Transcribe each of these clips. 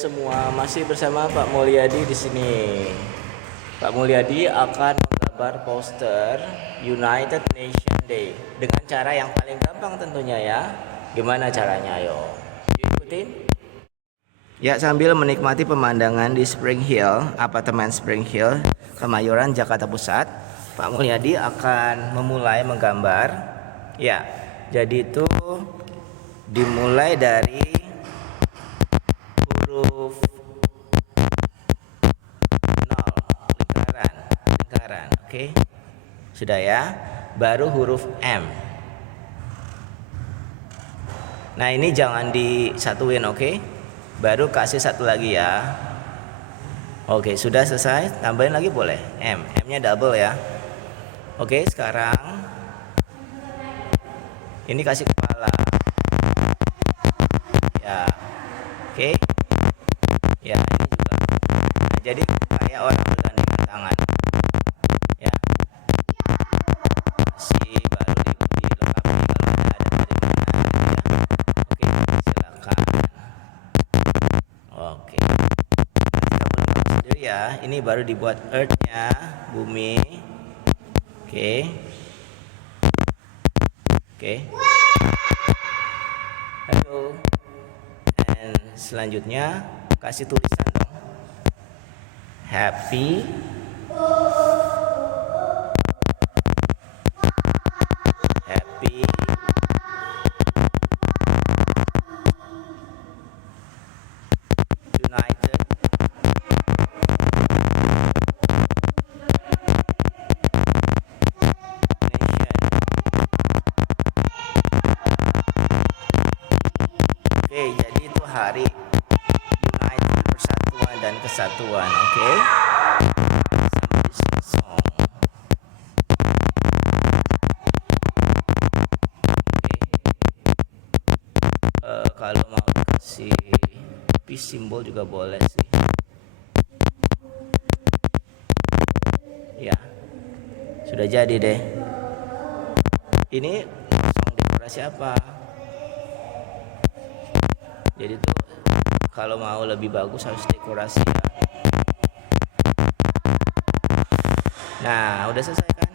semua, masih bersama Pak Mulyadi di sini. Pak Mulyadi akan menggambar poster United Nations Day dengan cara yang paling gampang tentunya ya. Gimana caranya? Ayo, ikutin. Ya, sambil menikmati pemandangan di Spring Hill, apartemen Spring Hill, Kemayoran, Jakarta Pusat, Pak Mulyadi akan memulai menggambar. Ya, jadi itu dimulai dari huruf 0, lingkaran, oke? Sudah ya? Baru huruf M. Nah, ini jangan disatuin, oke? Baru kasih satu lagi ya. Oke, sudah selesai. Tambahin lagi boleh. M-nya double ya. Oke, sekarang ini kasih kepala. Ya. Oke. Ya, ini juga. Nah, jadi kayak orang bergandengan tangan. Ya. Masih baru dilengkapi kalau ada dari mana gitu ya. Oke, silakan. Oke. Kita boleh sendiri ya. Ini baru dibuat earth-nya, bumi. Oke. Oke. Halo. Dan selanjutnya kasih tulisan dong. Happy United Nation. Oke, jadi itu hari United, persatuan dan kesatuan. Oke. Sampai di song. Oke. Kalau mau kasih peace simbol juga boleh sih. Ya, sudah jadi deh. Ini song dekorasi apa? Jadi tuh kalau mau lebih bagus harus dekorasi ya. Nah, udah selesai kan?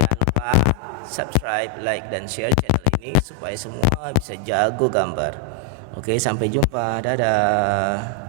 Jangan lupa subscribe, like, dan share channel ini supaya semua bisa jago gambar. Oke, sampai jumpa. Dadah.